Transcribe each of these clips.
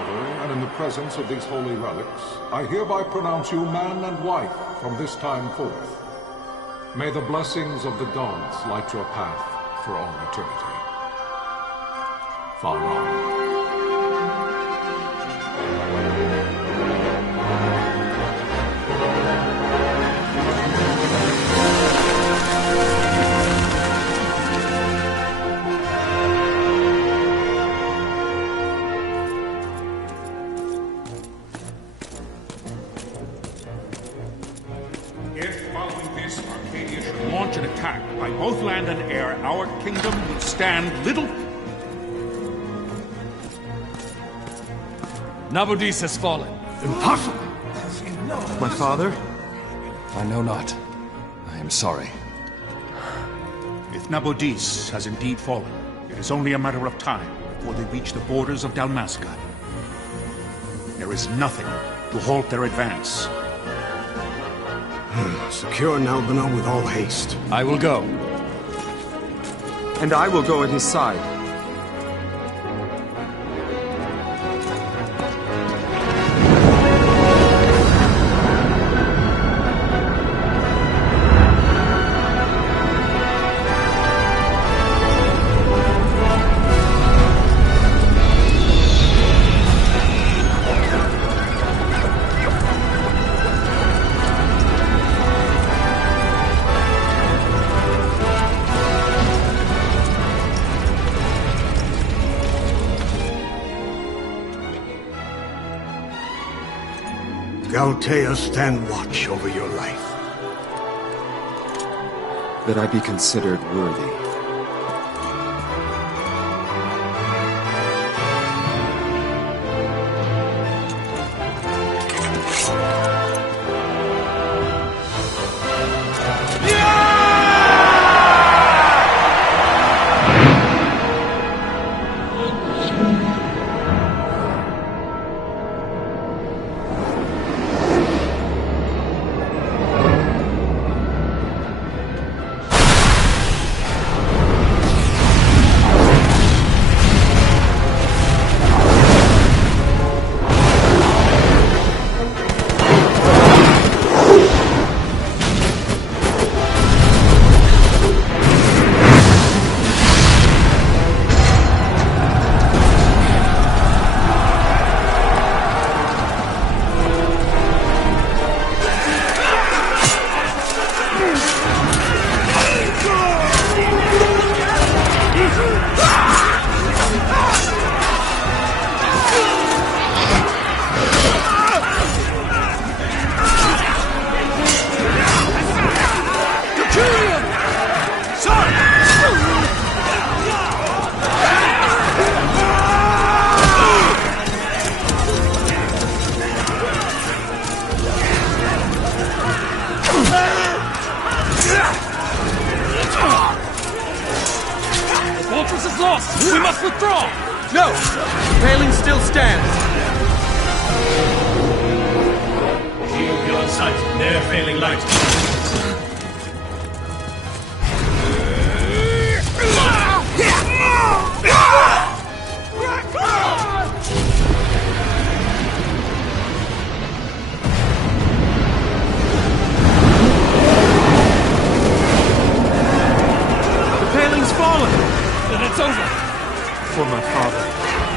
father, and in the presence of these holy relics, I hereby pronounce you man and wife from this time forth. May the blessings of the gods light your path for all eternity. Far on. By both land and air, our kingdom will stand little... Nabudis has fallen. Impossible! My father? I know not. I am sorry. If Nabudis has indeed fallen, it is only a matter of time before they reach the borders of Dalmasca. There is nothing to halt their advance. Secure Nalbina with all haste. I will go. And I will go at his side. Galtea, stand watch over your life. That I be considered worthy. We must withdraw! No! Paling still stands! Shield beyond sight, their failing light. The paling's fallen! Then it's over! For my father.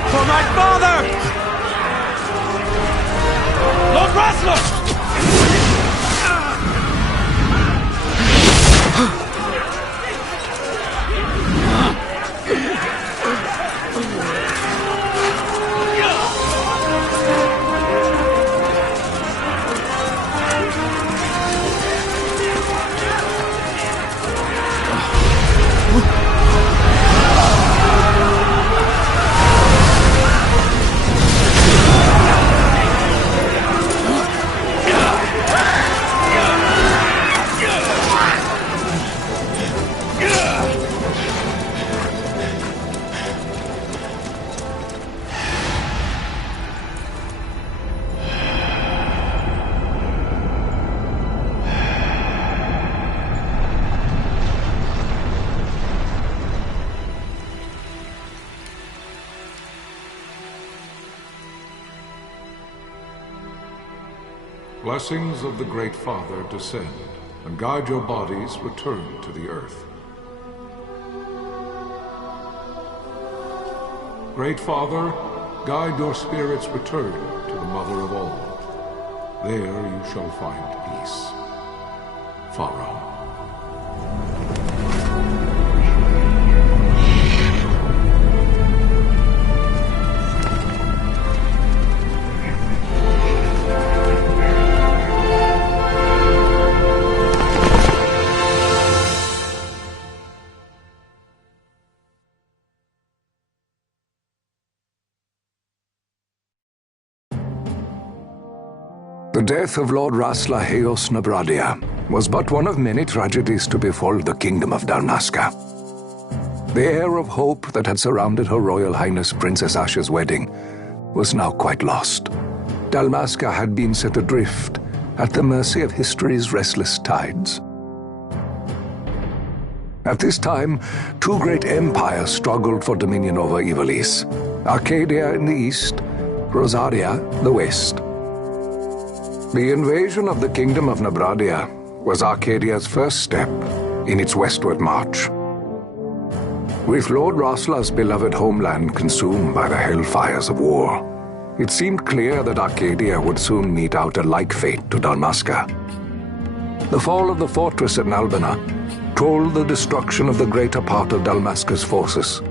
For my father! Lord Rasler! blessings of the Great Father descend, and guide your bodies return to the earth. Great Father, guide your spirits return to the Mother of all. There you shall find peace. Pharaoh. The death of Lord Rasla Heos Nabradia was but one of many tragedies to befall the Kingdom of Dalmasca. The air of hope that had surrounded Her Royal Highness Princess Asha's wedding was now quite lost. Dalmasca had been set adrift at the mercy of history's restless tides. At this time, two great empires struggled for dominion over Ivalice: Arcadia in the east, Rosaria the west. The invasion of the Kingdom of Nabradia was Arcadia's first step in its westward march. With Lord Rasla's beloved homeland consumed by the hellfires of war, it seemed clear that Arcadia would soon mete out a like fate to Dalmasca. The fall of the fortress at Nalbina told the destruction of the greater part of Dalmasca's forces.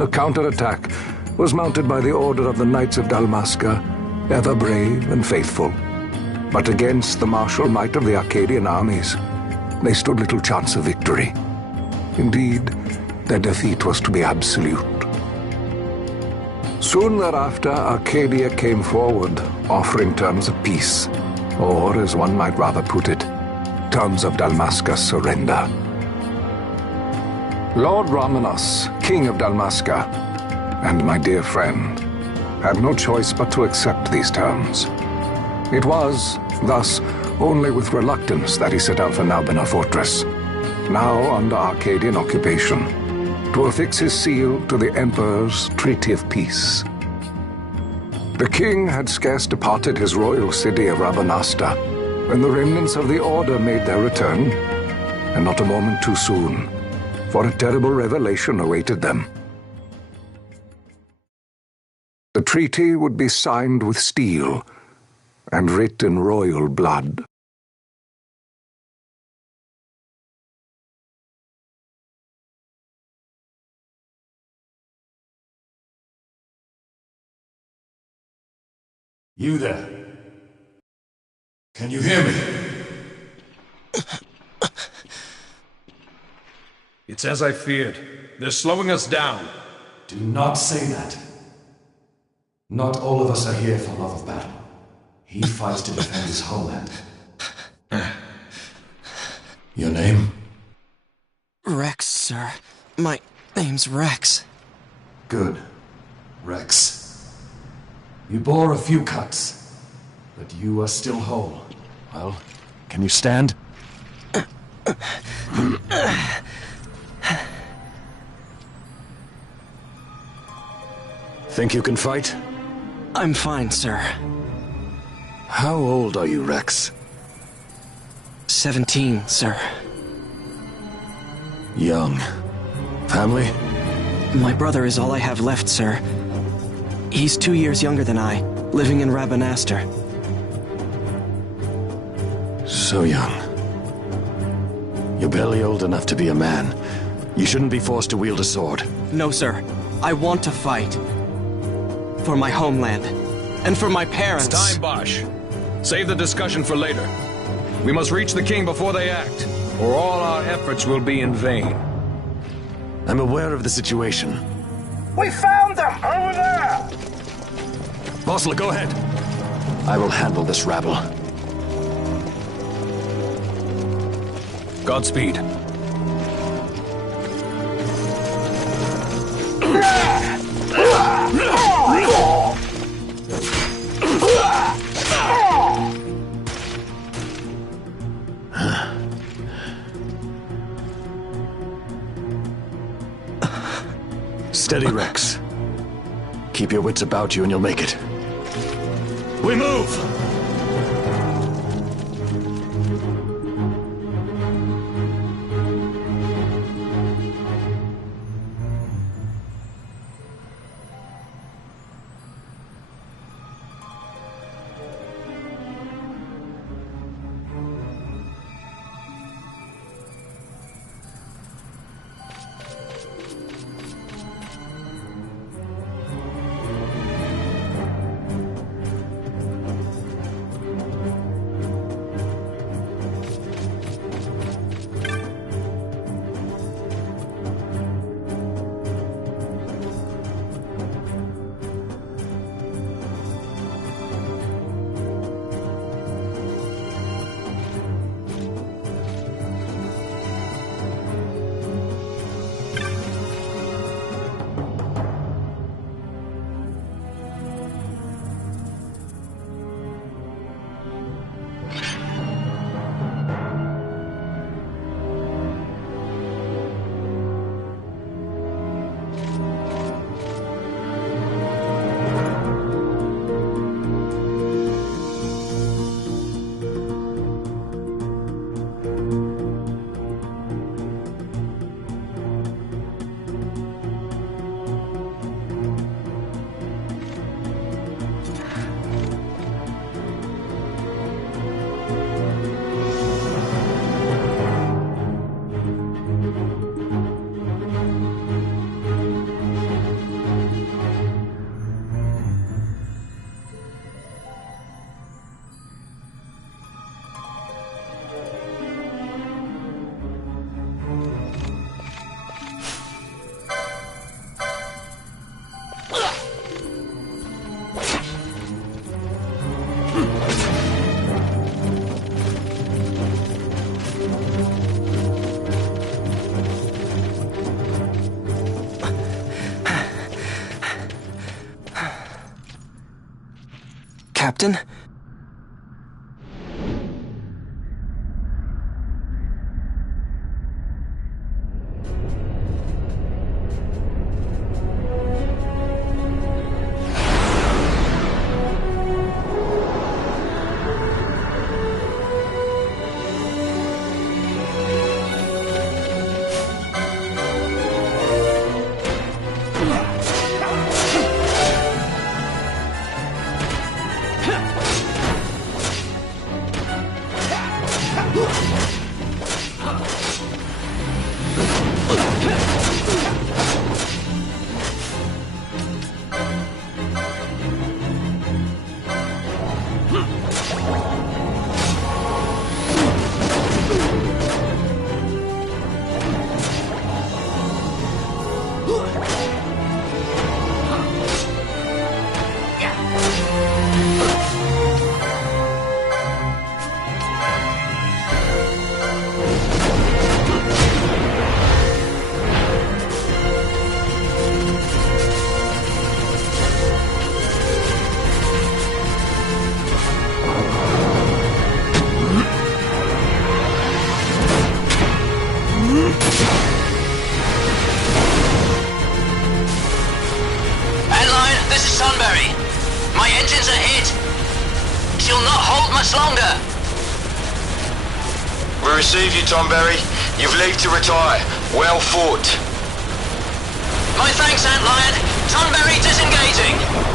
A counterattack was mounted by the order of the Knights of Dalmasca, ever brave and faithful. But against the martial might of the Arcadian armies, they stood little chance of victory. Indeed, their defeat was to be absolute. Soon thereafter, Arcadia came forward, offering terms of peace, or, as one might rather put it, terms of Dalmasca's surrender. Lord Ramanas, King of Dalmasca, and my dear friend, had no choice but to accept these terms. It was, thus, only with reluctance that he set out for Nalbina Fortress, now under Arcadian occupation, to affix his seal to the Emperor's Treaty of Peace. The king had scarce departed his royal city of Rabanasta when the remnants of the Order made their return, and not a moment too soon, for a terrible revelation awaited them. The treaty would be signed with steel and writ in royal blood. You there? Can you hear me? It's as I feared. They're slowing us down. Do not say that. Not all of us are here for love of battle. He fights to defend his homeland. Your name? Rex, sir. My name's Rex. Good. Rex. You bore a few cuts, but you are still whole. Well, can you stand? Think you can fight? I'm fine, sir. How old are you, Rex? 17, sir. Young. Family? My brother is all I have left, sir. He's 2 years younger than I, living in Rabanastre. So young. You're barely old enough to be a man. You shouldn't be forced to wield a sword. No, sir. I want to fight. For my homeland. And for my parents. It's time, Bosch. Save the discussion for later. We must reach the king before they act, or all our efforts will be in vain. I'm aware of the situation. We found them! Over there! Bosla, go ahead. I will handle this rabble. Godspeed. Steady, Rex. Keep your wits about you and you'll make it. We move! Captain? My engines are hit! She'll not hold much longer! We receive you, Tonberry. You've leave to retire. Well fought. My thanks, Antlion. Tonberry disengaging!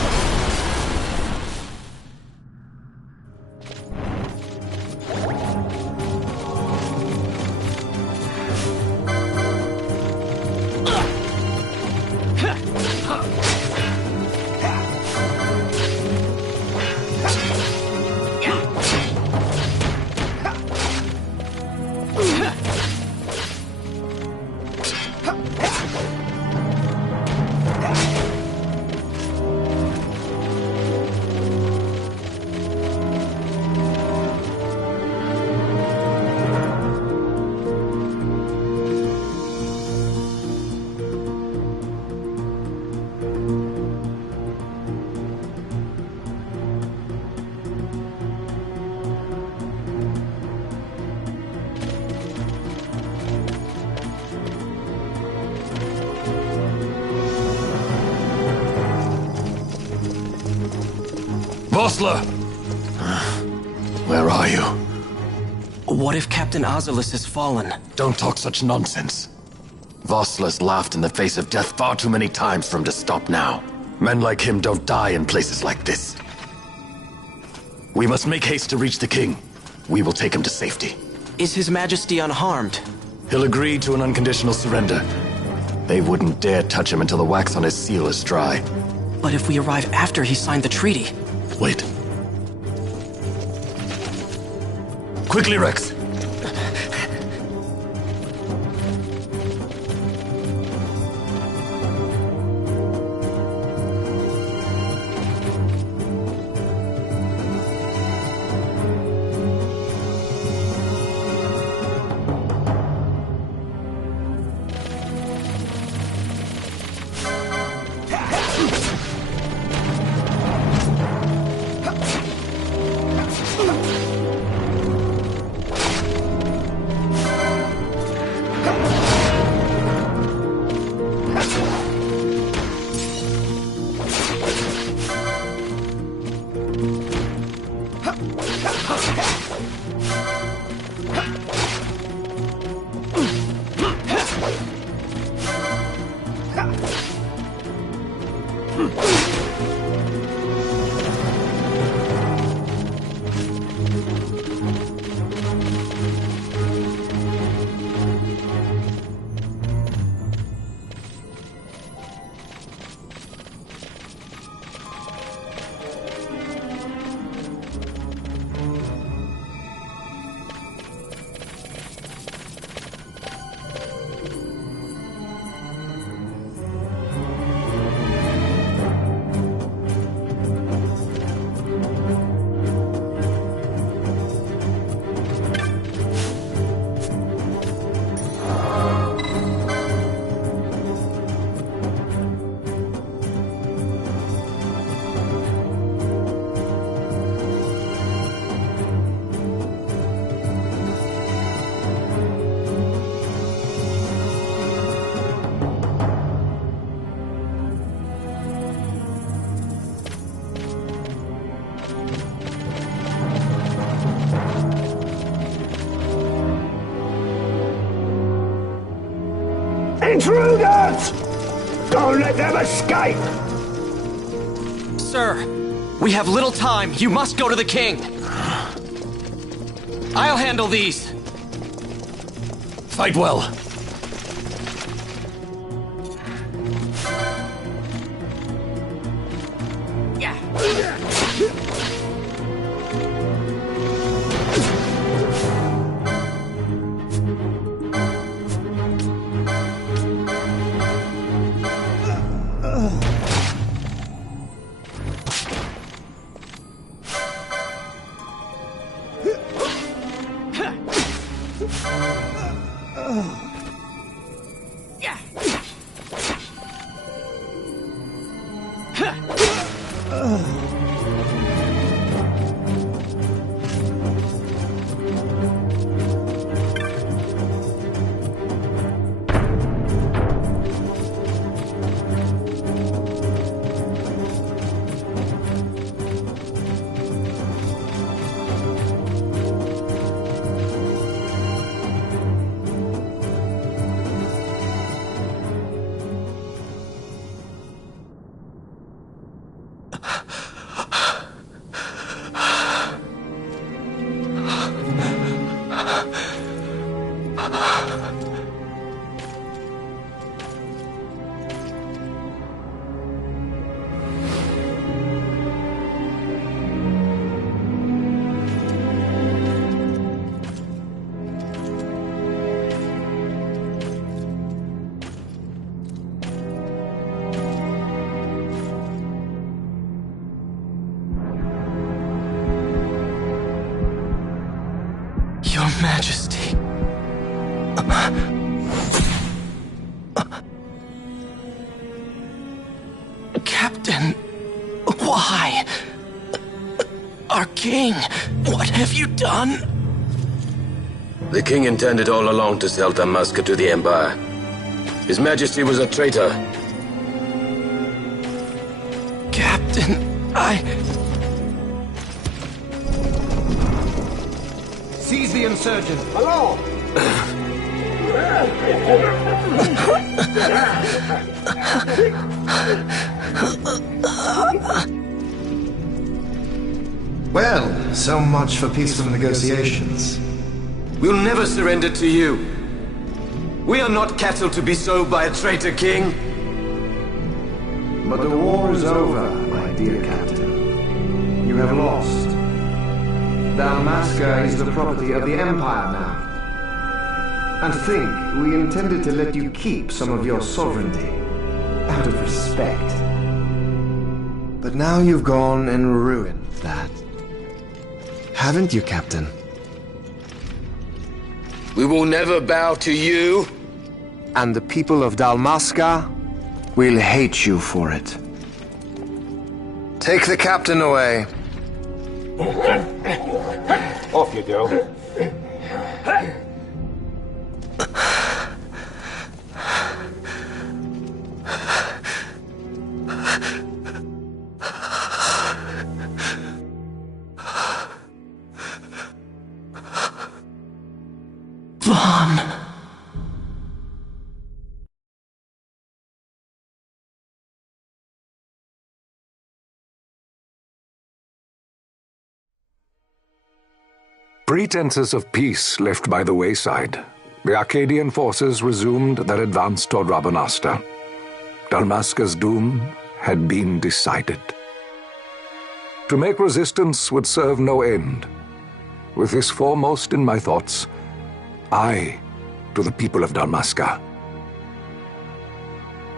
Vossler! Where are you? What if Captain Azalis has fallen? Don't talk such nonsense. Vosla's laughed in the face of death far too many times for him to stop now. Men like him don't die in places like this. We must make haste to reach the king. We will take him to safety. Is His Majesty unharmed? He'll agree to an unconditional surrender. They wouldn't dare touch him until the wax on his seal is dry. But if we arrive after he signed the treaty... Wait. Quickly, Rex! Intruders! Don't let them escape! Sir, we have little time. You must go to the king. I'll handle these. Fight well. Your Majesty. Captain, why? Our king, what have you done? The king intended all along to sell Damascus to the Empire. His Majesty was a traitor. Captain, Seize the insurgent. Hello! Well, so much for peaceful negotiations. We'll never surrender to you. We are not cattle to be sold by a traitor king. But the war is over, my dear captain. You have lost. Dalmasca is the property of the Empire now. And think, we intended to let you keep some of your sovereignty, out of respect. But now you've gone and ruined that. Haven't you, Captain? We will never bow to you. And the people of Dalmasca will hate you for it. Take the captain away. Off you go. Vaughn. Pretenses of peace left by the wayside, the Arcadian forces resumed their advance toward Rabanasta. Dalmasca's doom had been decided. To make resistance would serve no end. With this foremost in my thoughts, I to the people of Dalmasca.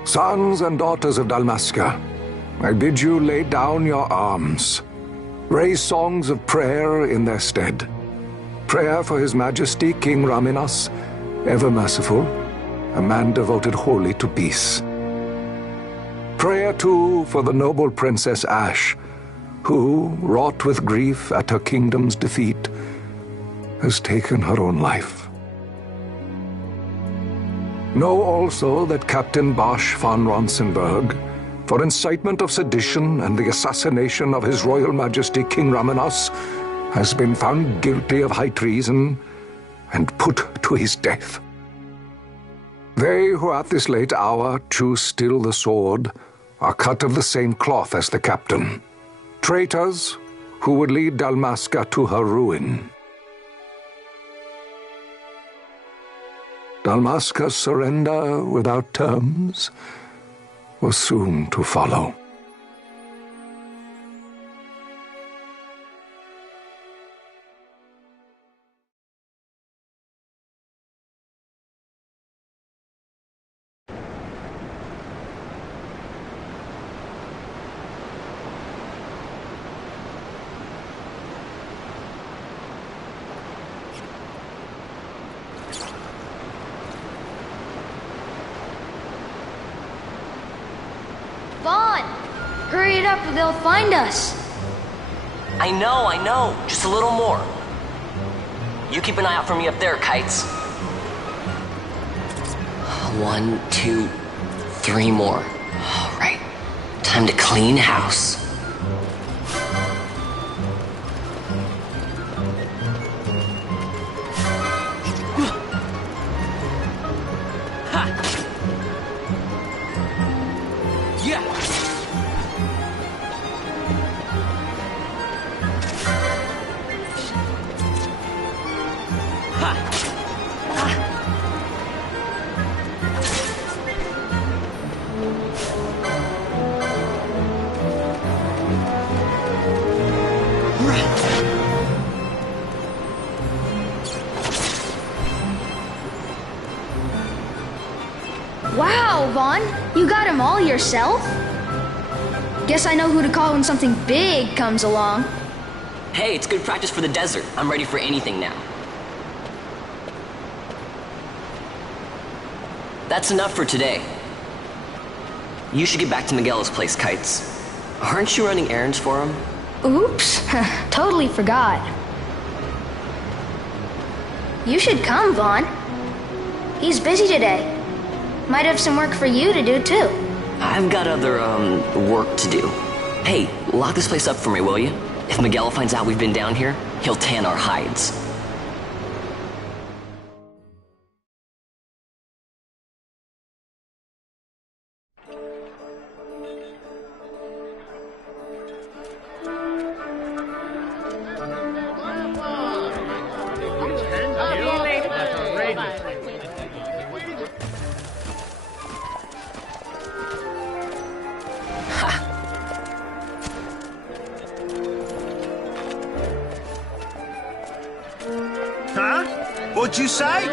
Sons and daughters of Dalmasca, I bid you lay down your arms. Raise songs of prayer in their stead. Prayer for His Majesty King Raminas, ever merciful, a man devoted wholly to peace. Prayer, too, for the noble Princess Ash, who, wrought with grief at her kingdom's defeat, has taken her own life. Know also that Captain Bosch von Ronsenberg, for incitement of sedition and the assassination of His Royal Majesty King Raminas, has been found guilty of high treason and put to his death. They who at this late hour choose still the sword are cut of the same cloth as the captain, traitors who would lead Dalmasca to her ruin. Dalmasca's surrender without terms was soon to follow. Vaughn! Hurry it up or they'll find us! I know. Just a little more. You keep an eye out for me up there, Kites. 1, 2, 3 more. All right. Time to clean house. Wow, Vaughn! You got him all yourself? Guess I know who to call when something big comes along. Hey, it's good practice for the desert. I'm ready for anything now. That's enough for today. You should get back to Miguel's place, Kites. Aren't you running errands for him? Oops, totally forgot. You should come, Vaughn. He's busy today. Might have some work for you to do, too. I've got other, work to do. Hey, lock this place up for me, will you? If Miguel finds out we've been down here, he'll tan our hides. Huh? What'd you say?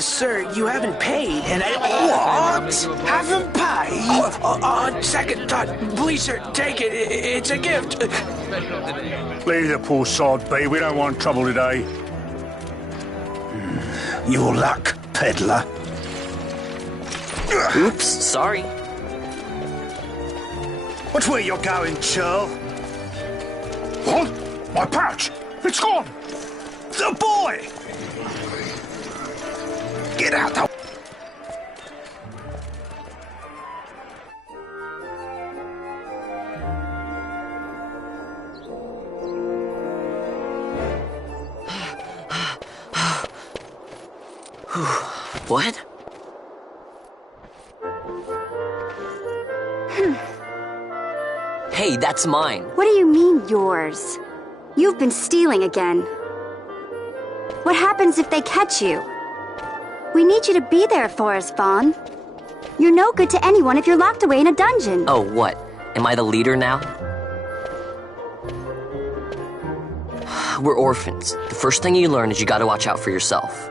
Sir, you haven't paid, and What? Haven't paid? On second thought, please, sir, take it. It's a gift. Leave the poor sod be. We don't want trouble today. Your luck, peddler. Oops, sorry. Watch where you're going, churl. What? My pouch! It's gone! The boy! Get out the... What? Hey, that's mine. What do you mean, yours? You've been stealing again. What happens if they catch you? We need you to be there for us, Vaughn. You're no good to anyone if you're locked away in a dungeon. Oh, what? Am I the leader now? We're orphans. The first thing you learn is you gotta watch out for yourself.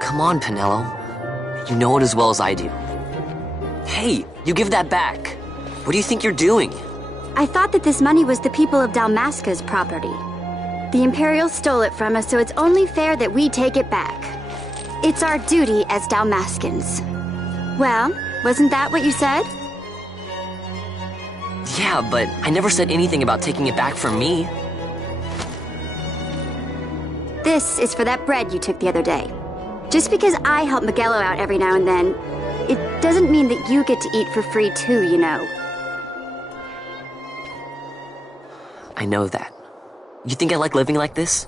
Come on, Pinello. You know it as well as I do. Hey, you give that back. What do you think you're doing? I thought that this money was the people of Dalmasca's property. The Imperials stole it from us, so it's only fair that we take it back. It's our duty as Dalmascans. Well, wasn't that what you said? Yeah, but I never said anything about taking it back from me. This is for that bread you took the other day. Just because I help Miguelo out every now and then, it doesn't mean that you get to eat for free too, you know. I know that. You think I like living like this?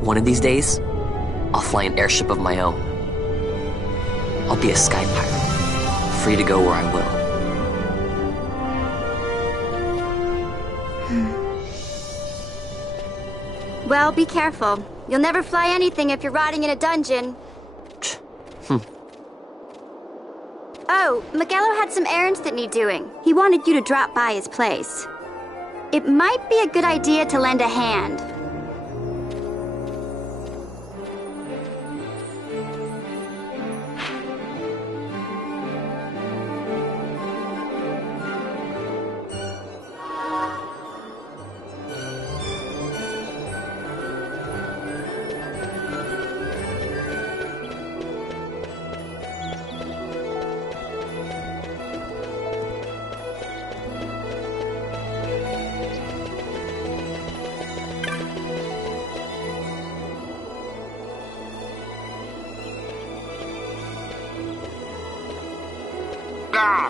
One of these days, I'll fly an airship of my own. I'll be a sky pirate, free to go where I will. Well, be careful. You'll never fly anything if you're rotting in a dungeon. Oh, Miguelo had some errands that need doing. He wanted you to drop by his place. It might be a good idea to lend a hand.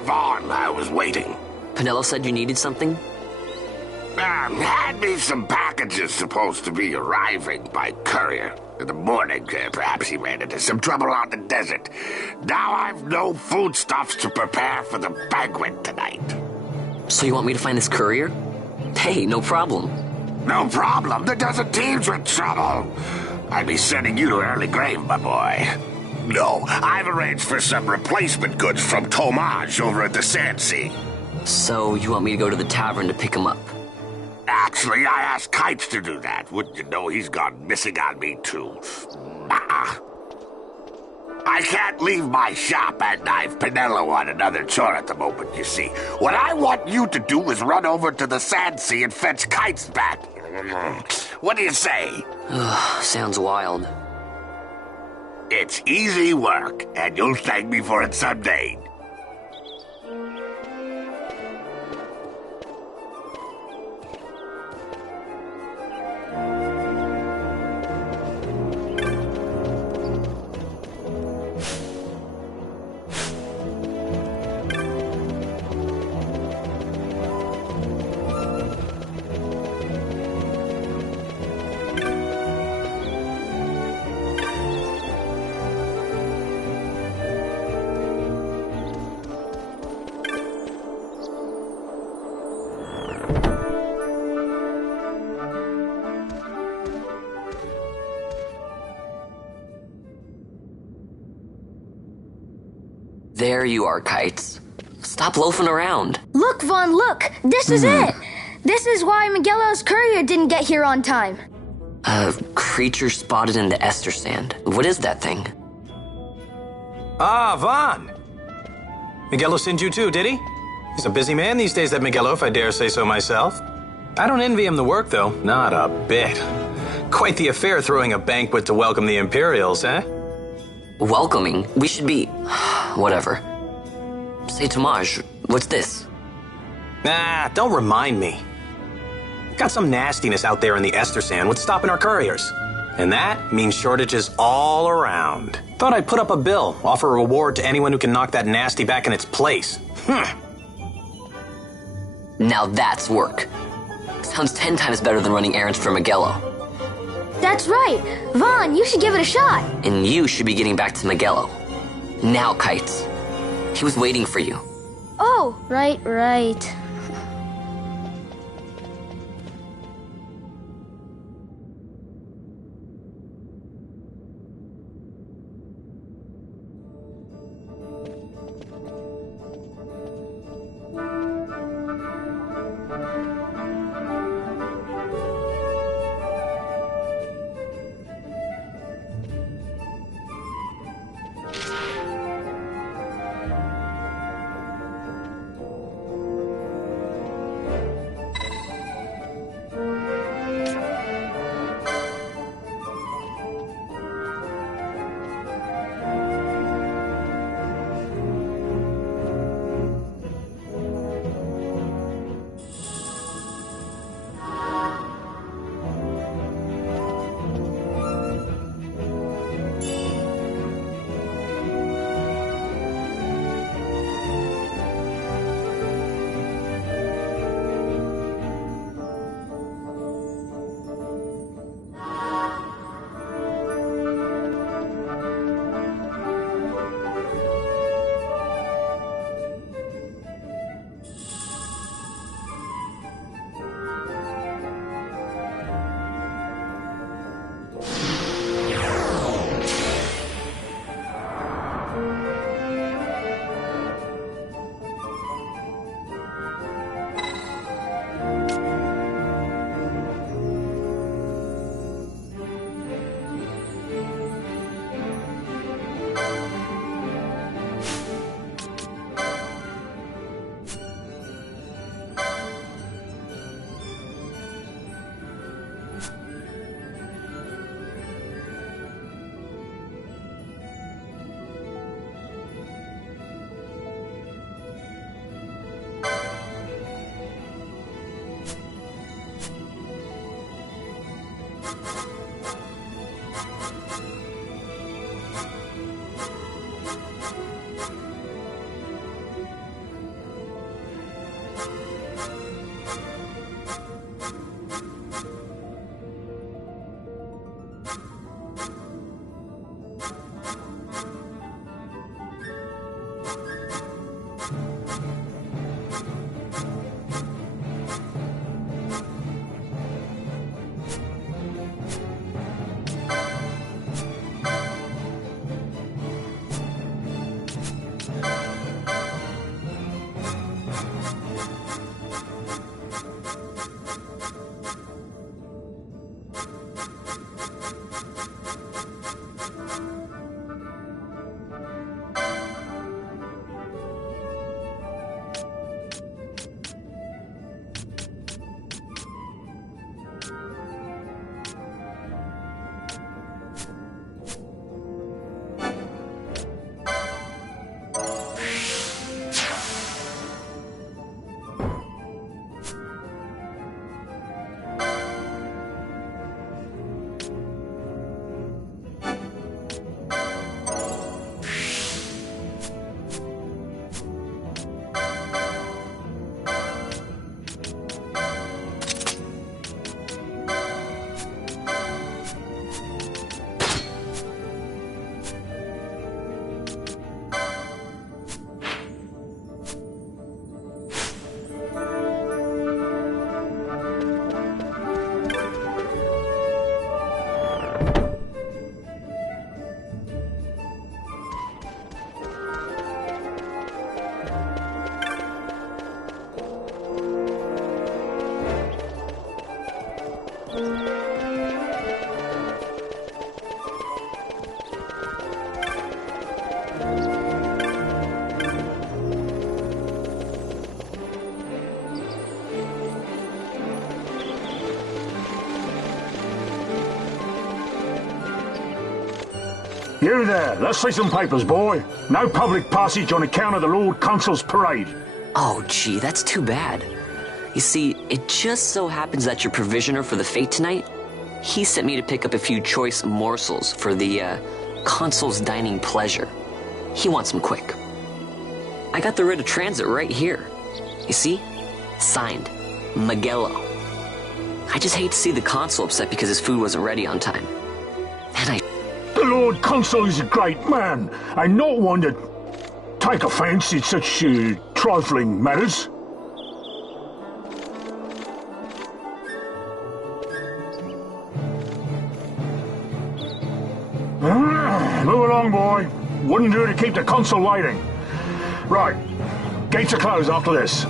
Vaughn, I was waiting. Pinello said you needed something? Had me some packages supposed to be arriving by courier. In the morning, perhaps he ran into some trouble on the desert. Now I've no foodstuffs to prepare for the banquet tonight. So you want me to find this courier? Hey, no problem. No problem. The desert teems with trouble. I'd be sending you to early grave, my boy. No, I've arranged for some replacement goods from Tomage over at the Sand Sea. So you want me to go to the tavern to pick him up? Actually, I asked Kites to do that. Wouldn't you know he's gone missing on me, too? I can't leave my shop and I've Pinello on another chore at the moment, you see. What I want you to do is run over to the Sand Sea and fetch Kites back. What do you say? Sounds wild. It's easy work, and you'll thank me for it someday. There you are, Kites. Stop loafing around. Look, Vaughn, look! This is it! This is why Miguelo's courier didn't get here on time. A creature spotted in the Ester Sand. What is that thing? Ah, Vaughn! Miguelo sent you too, did he? He's a busy man these days, that Miguelo, if I dare say so myself. I don't envy him the work, though. Not a bit. Quite the affair throwing a banquet to welcome the Imperials, eh? Welcoming? We should be... whatever. Say, Tomaj, what's this? Nah, don't remind me. Got some nastiness out there in the Ester Sand. What's stopping our couriers? And that means shortages all around. Thought I'd put up a bill, offer a reward to anyone who can knock that nasty back in its place. Now that's work. Sounds 10 times better than running errands for Miguelo. That's right. Vaughn, you should give it a shot. And you should be getting back to Miguelo. Now, Kites. He was waiting for you. Oh, right. You there, let's see some papers, boy. No public passage on account of the Lord Consul's parade. Oh, gee, that's too bad. You see, it just so happens that your provisioner for the fete tonight, he sent me to pick up a few choice morsels for the, Consul's dining pleasure. He wants them quick. I got the writ of transit right here. You see? Signed, Magello. I just hate to see the Consul upset because his food wasn't ready on time. And The Lord Consul is a great man, and not one to take offence in such trifling matters. Move along, boy. Wouldn't do to keep the Consul waiting. Right, gates are closed after this.